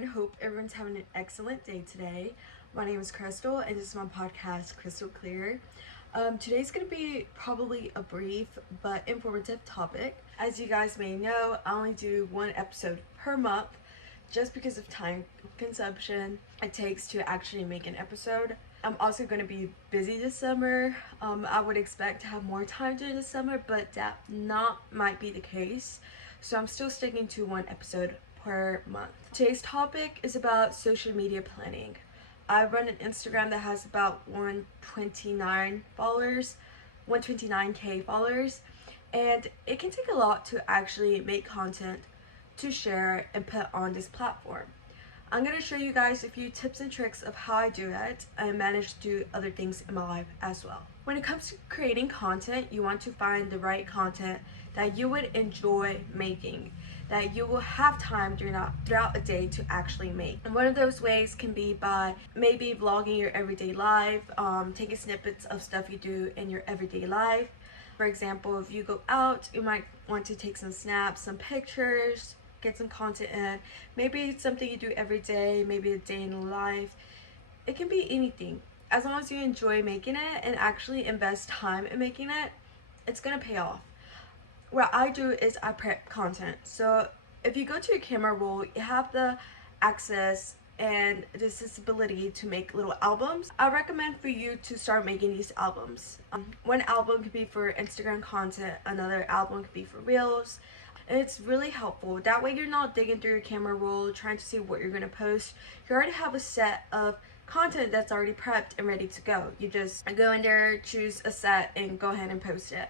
everyone. Hope everyone's having an excellent day today. My name is Cristal and this is my podcast, Cristal Clear. Today's going to be probably a brief but informative topic. As you guys may know, I only do one episode per month just because of time consumption it takes to actually make an episode. I'm also going to be busy this summer. I would expect to have more time during the summer, but that might be the case. So I'm still sticking to one episode per month. Today's topic is about social media planning. I run an Instagram that has about 129 followers, 129k followers, and it can take a lot to actually make content to share and put on this platform. I'm going to show you guys a few tips and tricks of how I do it and manage to do other things in my life as well. When it comes to creating content, you want to find the right content that you would enjoy making, that you will have time throughout a day to actually make. And one of those ways can be by maybe vlogging your everyday life, taking snippets of stuff you do in your everyday life. For example, if you go out, you might want to take some snaps, some pictures, get some content in. Maybe it's something you do every day, maybe a day in life. It can be anything. As long as you enjoy making it and actually invest time in making it, it's gonna pay off. What I do is I prep content. So if you go to your camera roll, you have the access and the accessibility to make little albums. I recommend for you to start making these albums. One album could be for Instagram content, another album could be for Reels. And it's really helpful. That way you're not digging through your camera roll trying to see what you're going to post. You already have a set of content that's already prepped and ready to go. You just go in there, choose a set, and go ahead and post it.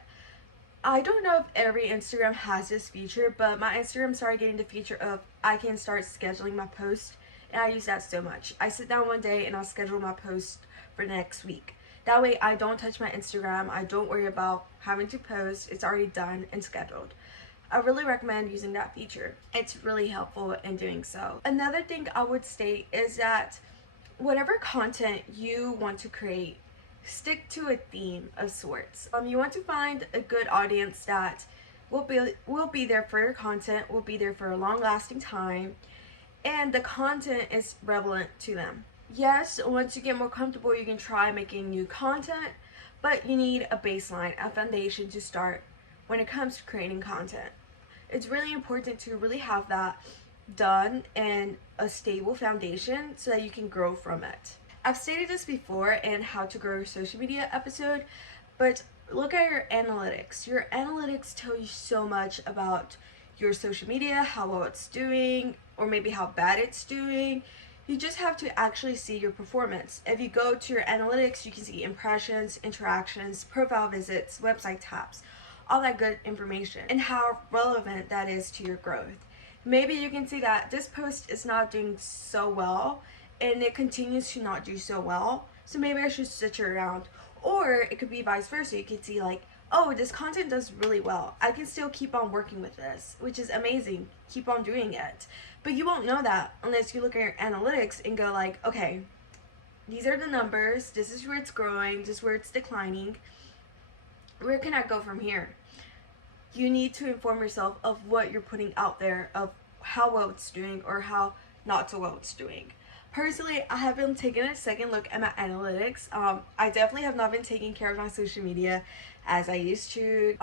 I don't know if every Instagram has this feature, but my Instagram started getting the feature of I can start scheduling my post, and I use that so much. I sit down one day and I'll schedule my post for next week. That way I don't touch my Instagram. I don't worry about having to post. It's already done and scheduled. I really recommend using that feature. It's really helpful in doing so. Another thing I would state is that whatever content you want to create, stick to a theme of sorts. You want to find a good audience that will be there for your content, will be there for a long-lasting time, and the content is relevant to them. Yes, once you get more comfortable, you can try making new content, but you need a baseline, a foundation to start when it comes to creating content. It's really important to really have that done and a stable foundation so that you can grow from it. I've stated this before in how to grow your social media episode, but look at your analytics. Your analytics tell you so much about your social media, how well it's doing, or maybe how bad it's doing. You just have to actually see your performance. If you go to your analytics, you can see impressions, interactions, profile visits, website taps, all that good information, and how relevant that is to your growth. Maybe you can see that this post is not doing so well, and it continues to not do so well, so maybe I should switch it around. Or it could be vice versa. You could see like, oh, this content does really well, I can still keep on working with this, which is amazing, keep on doing it. But you won't know that unless you look at your analytics and go like, okay, these are the numbers, this is where it's growing, this is where it's declining, where can I go from here? You need to inform yourself of what you're putting out there, of how well it's doing or how not so well it's doing. Personally, I have been taking a second look at my analytics. I definitely have not been taking care of my social media as I used to.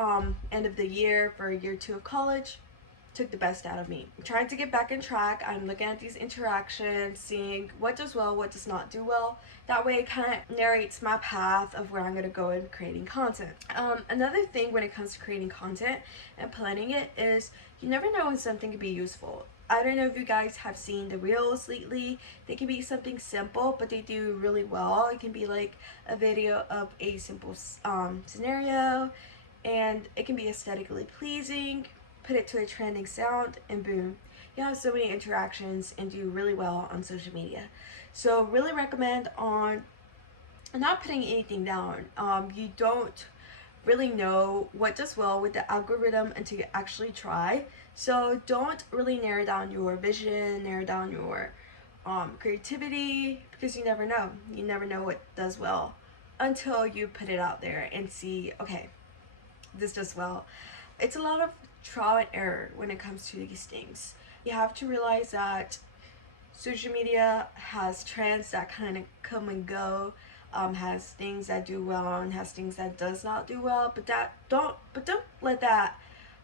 End of the year for year 2 of college took the best out of me. I'm trying to get back on track. I'm looking at these interactions, seeing what does well, what does not do well. That way it kind of narrates my path of where I'm going to go in creating content. Another thing when it comes to creating content and planning it is you never know when something can be useful. I don't know if you guys have seen the Reels lately. They can be something simple, but they do really well. It can be like a video of a simple scenario, and it can be aesthetically pleasing. Put it to a trending sound, and boom, you have so many interactions and do really well on social media. So really recommend on not putting anything down. You don't really know what does well with the algorithm until you actually try. So don't really narrow down your vision, narrow down your creativity, because you never know. You never know what does well until you put it out there and see, okay, this does well. It's a lot of trial and error when it comes to these things. You have to realize that social media has trends that kind of come and go, has things that do well and has things that does not do well, but don't let that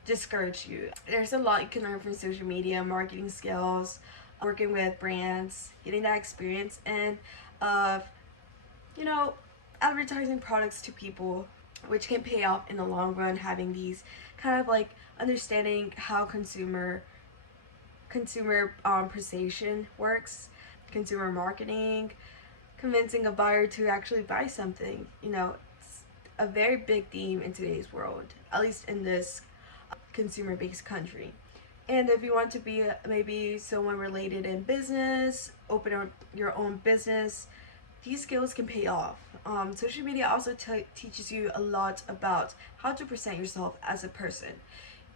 discourage you. There's a lot you can learn from social media, marketing skills, working with brands, getting that experience, and you know, advertising products to people, which can pay off in the long run. Having these kind of like understanding how consumer perception works, consumer marketing, convincing a buyer to actually buy something. You know, it's a very big theme in today's world, at least in this consumer-based country. And if you want to be maybe someone related in business, open up your own business, these skills can pay off. Social media also teaches you a lot about how to present yourself as a person.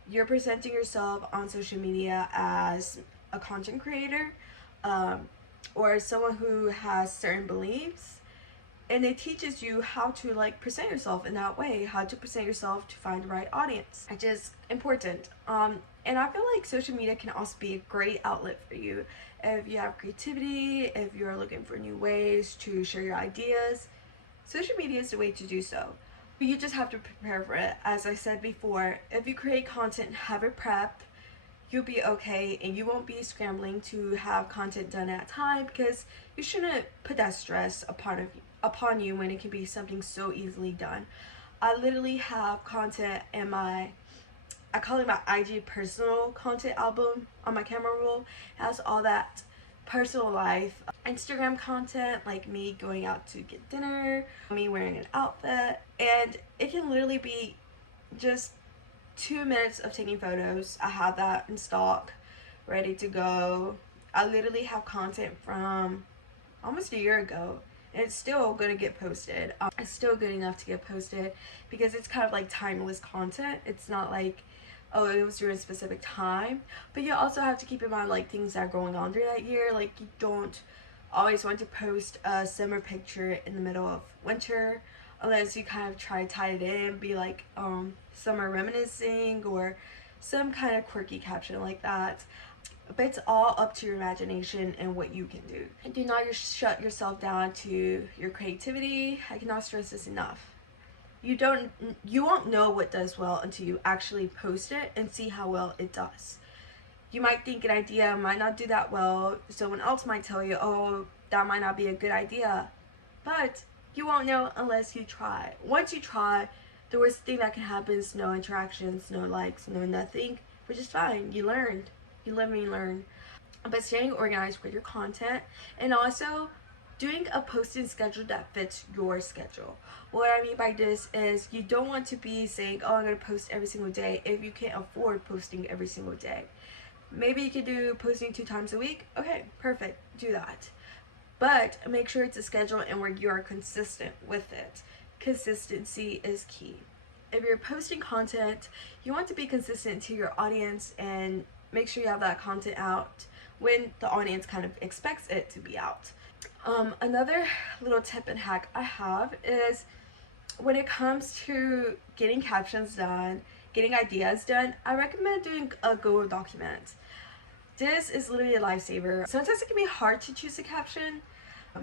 You're presenting yourself on social media as a content creator, or someone who has certain beliefs, and it teaches you how to like present yourself in that way, how to present yourself to find the right audience, which is important. And I feel like social media can also be a great outlet for you if you have creativity, if you're looking for new ways to share your ideas. Social media is the way to do so. You just have to prepare for it. As I said before, if you create content, have it prepped, you'll be okay, and you won't be scrambling to have content done at a time, because you shouldn't put that stress upon you when it can be something so easily done. I literally have content in I call it my IG personal content album on my camera roll. It has all that personal life, Instagram content, like me going out to get dinner, me wearing an outfit, and it can literally be just 2 minutes of taking photos. I have that in stock, ready to go. I literally have content from almost a year ago, and it's still gonna get posted. It's still good enough to get posted because it's kind of like timeless content. It's not like, oh, it was during a specific time. But you also have to keep in mind like things that are going on during that year. Like, you don't always want to post a summer picture in the middle of winter, unless you kind of try to tie it in, be like summer reminiscing or some kind of quirky caption like that. But it's all up to your imagination and what you can do. And do not just shut yourself down to your creativity. I cannot stress this enough. You won't know what does well until you actually post it and see how well it does. You might think an idea might not do that well. Someone else might tell you, oh, that might not be a good idea. But you won't know unless you try. Once you try, the worst thing that can happen is no interactions, no likes, no nothing, which is fine. You learned. You live and you learn. But staying organized with your content, and also doing a posting schedule that fits your schedule. What I mean by this is you don't want to be saying, oh, I'm going to post every single day if you can't afford posting every single day. Maybe you could do posting 2 times a week. Okay, perfect. Do that. But make sure it's a schedule and where you are consistent with it. Consistency is key. If you're posting content, you want to be consistent to your audience and make sure you have that content out when the audience kind of expects it to be out. Another little tip and hack I have is when it comes to getting captions done, getting ideas done, I recommend doing a Google document. This is literally a lifesaver. Sometimes it can be hard to choose a caption.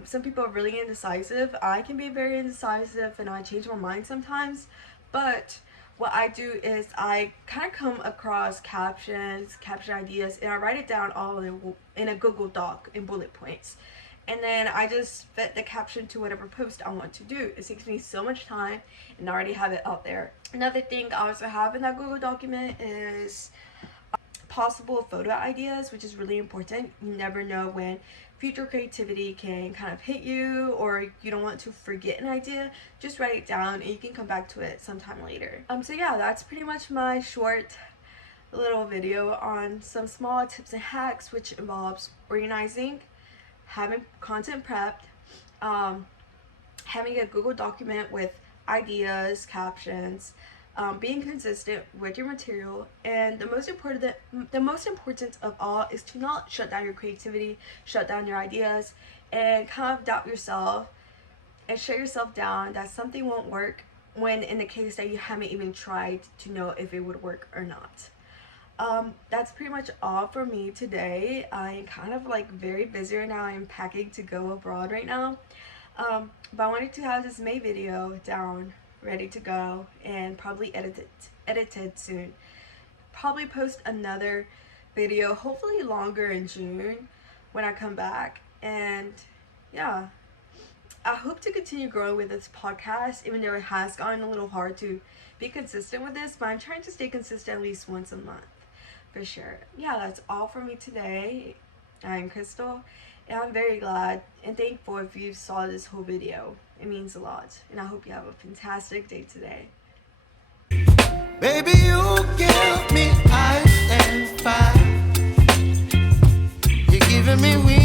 Some people are really indecisive. I can be very indecisive and I change my mind sometimes. But what I do is I kind of come across caption ideas, and I write it down all in a Google Doc in bullet points. And then I just fit the caption to whatever post I want to do. It takes me so much time and I already have it out there. Another thing I also have in that Google document is possible photo ideas, which is really important. You never know when future creativity can kind of hit you, or you don't want to forget an idea. Just write it down and you can come back to it sometime later. So yeah, that's pretty much my short little video on some small tips and hacks, which involves organizing, having content prepped, having a Google document with ideas, captions, being consistent with your material, and the most important of all is to not shut down your creativity, shut down your ideas, and kind of doubt yourself and shut yourself down that something won't work when in the case that you haven't even tried to know if it would work or not. That's pretty much all for me today. I'm kind of like very busy right now. I'm packing to go abroad right now. But I wanted to have this May video down, ready to go, and probably edited soon. Probably post another video, hopefully longer in June when I come back. And yeah, I hope to continue growing with this podcast, even though it has gotten a little hard to be consistent with this, but I'm trying to stay consistent at least once a month for sure. Yeah, that's all for me today. I'm Cristal, and I'm very glad and thankful if you saw this whole video. It means a lot, and I hope you have a fantastic day today. Baby, you give me ice and fire. You're giving me wings.